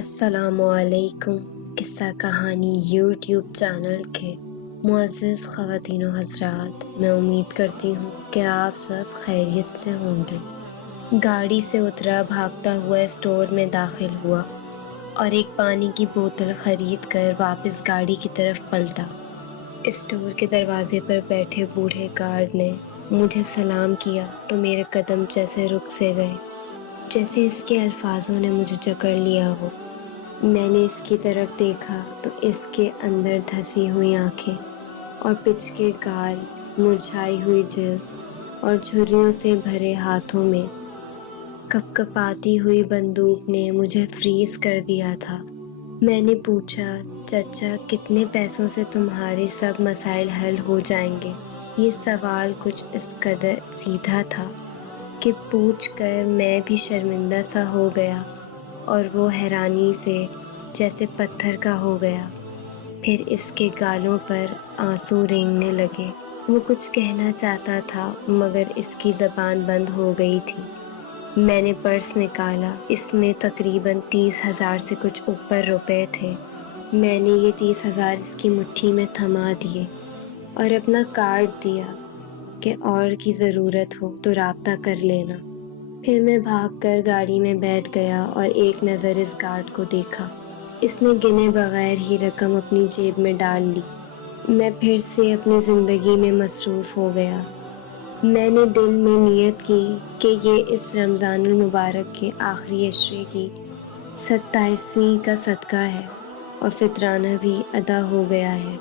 السلام علیکم قصہ کہانی یوٹیوب چینل کے معزز خواتین و حضرات، میں امید کرتی ہوں کہ آپ سب خیریت سے ہوں گے۔ گاڑی سے اترا، بھاگتا ہوا اسٹور میں داخل ہوا اور ایک پانی کی بوتل خرید کر واپس گاڑی کی طرف پلٹا۔ اسٹور کے دروازے پر بیٹھے بوڑھے گارڈ نے مجھے سلام کیا تو میرے قدم جیسے رک سے گئے، جیسے اس کے الفاظوں نے مجھے جکڑ لیا ہو۔ میں نے اس کی طرف دیکھا تو اس کے اندر دھسی ہوئی آنکھیں اور پچ کے گال، مرجھائی ہوئی جلد اور جھریوں سے بھرے ہاتھوں میں کپ کپاتی ہوئی بندوق نے مجھے فریز کر دیا تھا۔ میں نے پوچھا، چچا کتنے پیسوں سے تمہارے سب مسائل حل ہو جائیں گے؟ یہ سوال کچھ اس قدر سیدھا تھا کہ پوچھ کر میں بھی شرمندہ سا ہو گیا اور وہ حیرانی سے جیسے پتھر کا ہو گیا۔ پھر اس کے گالوں پر آنسو رینگنے لگے۔ وہ کچھ کہنا چاہتا تھا مگر اس کی زبان بند ہو گئی تھی۔ میں نے پرس نکالا، اس میں تقریباً 30,000 سے کچھ اوپر روپے تھے۔ میں نے یہ 30,000 اس کی مٹھی میں تھما دیے اور اپنا کارڈ دیا کہ اور کی ضرورت ہو تو رابطہ کر لینا۔ پھر میں بھاگ کر گاڑی میں بیٹھ گیا اور ایک نظر اس گارڈ کو دیکھا۔ اس نے گنے بغیر ہی رقم اپنی جیب میں ڈال لی۔ میں پھر سے اپنی زندگی میں مصروف ہو گیا۔ میں نے دل میں نیت کی کہ یہ اس رمضان المبارک کے آخری عشرے کی 27ویں کا صدقہ ہے اور فطرانہ بھی ادا ہو گیا ہے۔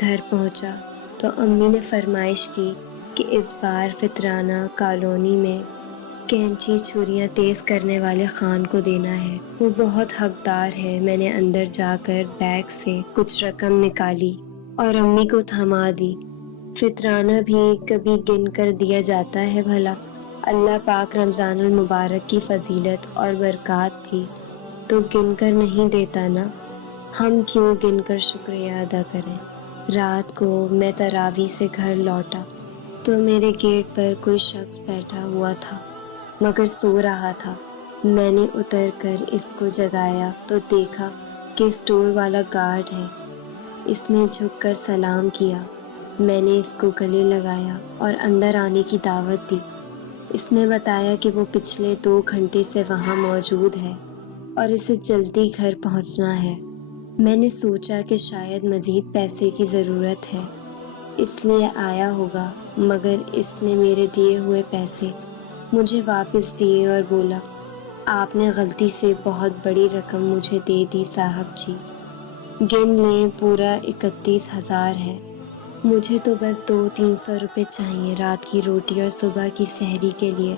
گھر پہنچا تو امی نے فرمائش کی کہ اس بار فطرانہ کالونی میں کینچی چھریاں تیز کرنے والے خان کو دینا ہے، وہ بہت حقدار ہے۔ میں نے اندر جا کر بیگ سے کچھ رقم نکالی اور امی کو تھما دی۔ فطرانہ بھی کبھی گن کر دیا جاتا ہے بھلا؟ اللہ پاک رمضان المبارک کی فضیلت اور برکات بھی تو گن کر نہیں دیتا نا، ہم کیوں گن کر شکریہ ادا کریں؟ رات کو میں تراویح سے گھر لوٹا تو میرے گیٹ پر کوئی شخص بیٹھا ہوا تھا مگر سو رہا تھا۔ میں نے اتر کر اس کو جگایا تو دیکھا کہ اسٹور والا گارڈ ہے۔ اس نے جھک کر سلام کیا۔ میں نے اس کو گلے لگایا اور اندر آنے کی دعوت دی۔ اس نے بتایا کہ وہ پچھلے 2 گھنٹے سے وہاں موجود ہے اور اسے جلدی گھر پہنچنا ہے۔ میں نے سوچا کہ شاید مزید پیسے کی ضرورت ہے اس لیے آیا ہوگا، مگر اس نے میرے دیے ہوئے پیسے مجھے واپس دیے اور بولا، آپ نے غلطی سے بہت بڑی رقم مجھے دے دی صاحب جی، گن لیں پورا 31,000 ہے۔ مجھے تو بس 200-300 روپے چاہیے رات کی روٹی اور صبح کی سحری کے لیے۔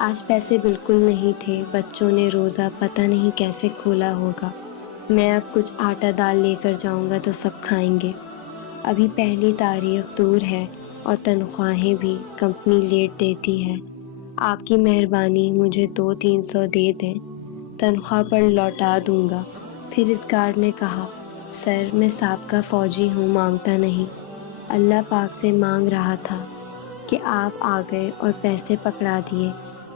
آج پیسے بالکل نہیں تھے، بچوں نے روزہ پتہ نہیں کیسے کھولا ہوگا۔ میں اب کچھ آٹا دال لے کر جاؤں گا تو سب کھائیں گے۔ ابھی پہلی تاریخ دور ہے اور تنخواہیں بھی کمپنی لیٹ دیتی ہے۔ آپ کی مہربانی مجھے 200-300 دے دیں، تنخواہ پر لوٹا دوں گا۔ پھر اس گارڈ نے کہا، سر میں سابقہ فوجی ہوں، مانگتا نہیں، اللہ پاک سے مانگ رہا تھا کہ آپ آ گئے اور پیسے پکڑا دیے۔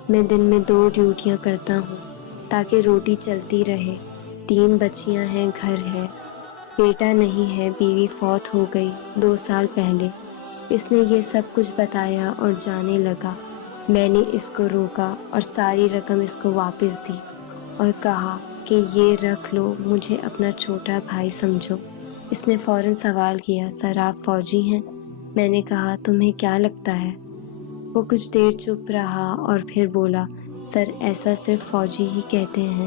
میں دن میں 2 ڈیوٹیاں کرتا ہوں تاکہ روٹی چلتی رہے۔ 3 بچیاں ہیں، گھر ہے، بیٹا نہیں ہے، بیوی فوت ہو گئی 2 سال پہلے۔ اس نے یہ سب کچھ بتایا اور جانے لگا۔ میں نے اس کو روکا اور ساری رقم اس کو واپس دی اور کہا کہ یہ رکھ لو، مجھے اپنا چھوٹا بھائی سمجھو۔ اس نے فوراً سوال کیا، سر آپ فوجی ہیں؟ میں نے کہا، تمہیں کیا لگتا ہے؟ وہ کچھ دیر چپ رہا اور پھر بولا، سر ایسا صرف فوجی ہی کہتے ہیں،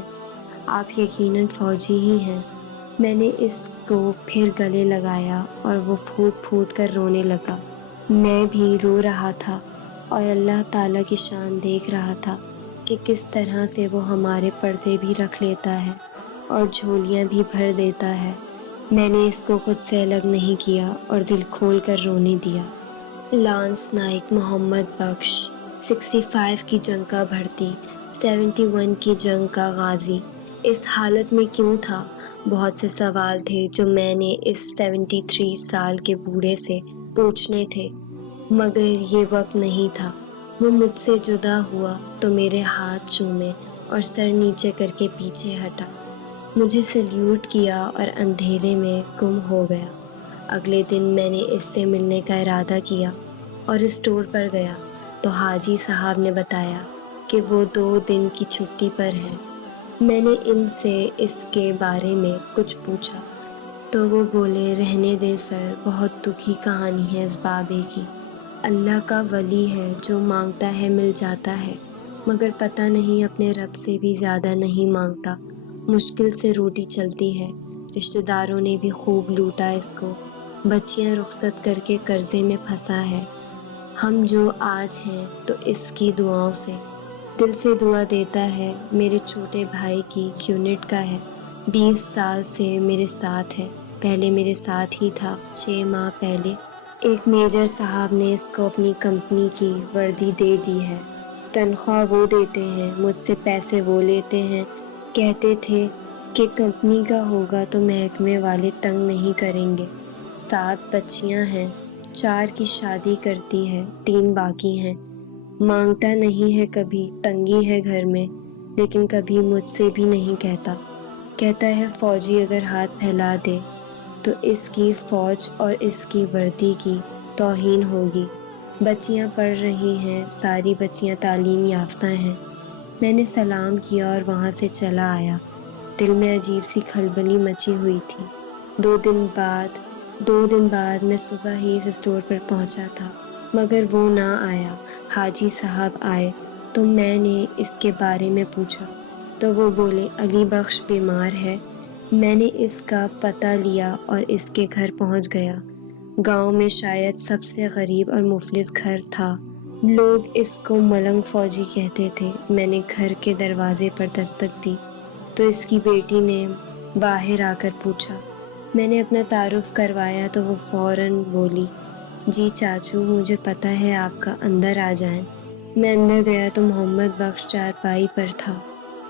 آپ یقیناً فوجی ہی ہیں۔ میں نے اس کو پھر گلے لگایا اور وہ پھوٹ پھوٹ کر رونے لگا۔ میں بھی رو رہا تھا اور اللہ تعالیٰ کی شان دیکھ رہا تھا کہ کس طرح سے وہ ہمارے پردے بھی رکھ لیتا ہے اور جھولیاں بھی بھر دیتا ہے۔ میں نے اس کو خود سے الگ نہیں کیا اور دل کھول کر رونے دیا۔ لانس نائک محمد بخش، 65 کی جنگ کا بھرتی، 71 کی جنگ کا غازی، اس حالت میں کیوں تھا؟ بہت سے سوال تھے جو میں نے اس 73 سال کے بوڑھے سے پوچھنے تھے، مگر یہ وقت نہیں تھا۔ وہ مجھ سے جدا ہوا تو میرے ہاتھ چومے اور سر نیچے کر کے پیچھے ہٹا۔ مجھے سلیوٹ کیا اور اندھیرے میں گم ہو گیا۔ اگلے دن میں نے اس سے ملنے کا ارادہ کیا اور اسٹور پر گیا تو حاجی صاحب نے بتایا کہ وہ 2 دن کی چھٹی پر ہے۔ میں نے ان سے اس کے بارے میں کچھ پوچھا تو وہ بولے، رہنے دے سر، بہت دکھی کہانی ہے اس بابے کی۔ اللہ کا ولی ہے، جو مانگتا ہے مل جاتا ہے، مگر پتہ نہیں اپنے رب سے بھی زیادہ نہیں مانگتا۔ مشکل سے روٹی چلتی ہے، رشتہ داروں نے بھی خوب لوٹا اس کو، بچیاں رخصت کر کے قرضے میں پھنسا ہے۔ ہم جو آج ہیں تو اس کی دعاؤں سے۔ دل سے دعا دیتا ہے، میرے چھوٹے بھائی کی یونٹ کا ہے، 20 سال سے میرے ساتھ ہے، پہلے میرے ساتھ ہی تھا 6 ماہ پہلے ایک میجر صاحب نے اس کو اپنی کمپنی کی وردی دے دی ہے۔ تنخواہ وہ دیتے ہیں، مجھ سے پیسے وہ لیتے ہیں۔ کہتے تھے کہ کمپنی کا ہوگا تو محکمے والے تنگ نہیں کریں گے۔ 7 بچیاں ہیں، 4 کی شادی کرتی ہے، 3 باقی ہیں۔ مانگتا نہیں ہے کبھی، تنگی ہے گھر میں، لیکن کبھی مجھ سے بھی نہیں کہتا۔ کہتا ہے فوجی اگر ہاتھ پھیلا دے تو اس کی فوج اور اس کی وردی کی توہین ہوگی۔ بچیاں پڑھ رہی ہیں، ساری بچیاں تعلیم یافتہ ہیں۔ میں نے سلام کیا اور وہاں سے چلا آیا۔ دل میں عجیب سی کھلبلی مچی ہوئی تھی۔ 2 دن بعد میں صبح ہی اس اسٹور پر پہنچا تھا، مگر وہ نہ آیا۔ حاجی صاحب آئے تو میں نے اس کے بارے میں پوچھا تو وہ بولے، علی بخش بیمار ہے۔ میں نے اس کا پتہ لیا اور اس کے گھر پہنچ گیا۔ گاؤں میں شاید سب سے غریب اور مفلس گھر تھا۔ لوگ اس کو ملنگ فوجی کہتے تھے۔ میں نے گھر کے دروازے پر دستک دی تو اس کی بیٹی نے باہر آ کر پوچھا۔ میں نے اپنا تعارف کروایا تو وہ فوراً بولی، جی چاچو، مجھے پتہ ہے آپ کا، اندر آ جائیں۔ میں اندر گیا تو محمد بخش چارپائی پر تھا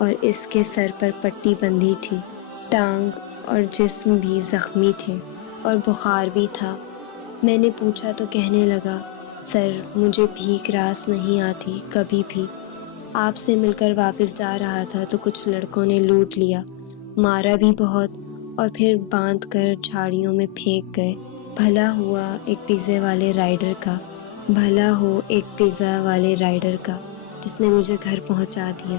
اور اس کے سر پر پٹی بندھی تھی۔ ٹانگ اور جسم بھی زخمی تھے اور بخار بھی تھا۔ میں نے پوچھا تو کہنے لگا، سر مجھے بھیک راس نہیں آتی کبھی بھی۔ آپ سے مل کر واپس جا رہا تھا تو کچھ لڑکوں نے لوٹ لیا، مارا بھی بہت اور پھر باندھ کر جھاڑیوں میں پھینک گئے۔ بھلا ہوا ایک پیزے والے رائڈر کا جس نے مجھے گھر پہنچا دیا۔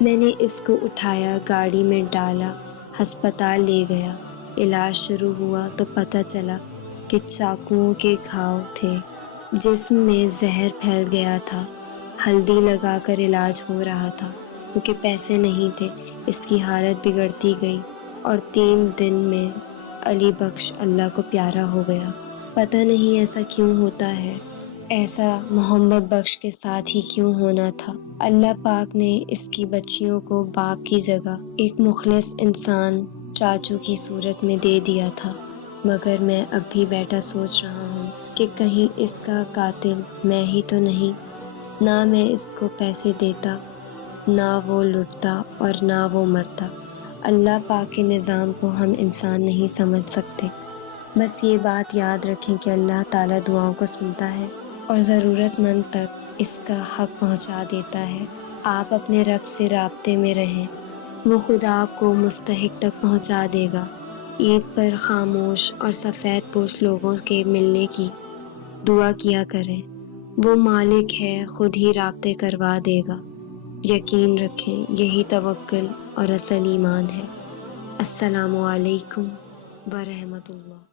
میں نے اس کو اٹھایا، گاڑی میں ڈالا، ہسپتال لے گیا۔ علاج شروع ہوا تو پتہ چلا کہ چاقوؤں کے گھاؤ تھے، جسم میں زہر پھیل گیا تھا۔ ہلدی لگا کر علاج ہو رہا تھا، کیونکہ پیسے نہیں تھے۔ اس کی حالت بگڑتی گئی اور 3 دن میں علی بخش اللہ کو پیارا ہو گیا۔ پتہ نہیں ایسا کیوں ہوتا ہے، ایسا محمد بخش کے ساتھ ہی کیوں ہونا تھا۔ اللہ پاک نے اس کی بچیوں کو باپ کی جگہ ایک مخلص انسان چاچو کی صورت میں دے دیا تھا، مگر میں اب بھی بیٹھا سوچ رہا ہوں کہ کہیں اس کا قاتل میں ہی تو نہیں۔ نہ میں اس کو پیسے دیتا، نہ وہ لٹتا اور نہ وہ مرتا۔ اللہ پاک کے نظام کو ہم انسان نہیں سمجھ سکتے۔ بس یہ بات یاد رکھیں کہ اللہ تعالیٰ دعاؤں کو سنتا ہے اور ضرورت مند تک اس کا حق پہنچا دیتا ہے۔ آپ اپنے رب سے رابطے میں رہیں، وہ خود آپ کو مستحق تک پہنچا دے گا۔ عید پر خاموش اور سفید پوش لوگوں کے ملنے کی دعا کیا کریں، وہ مالک ہے، خود ہی رابطے کروا دے گا۔ یقین رکھیں، یہی توکل اور اصل ایمان ہے۔ السلام علیکم ورحمۃ اللہ۔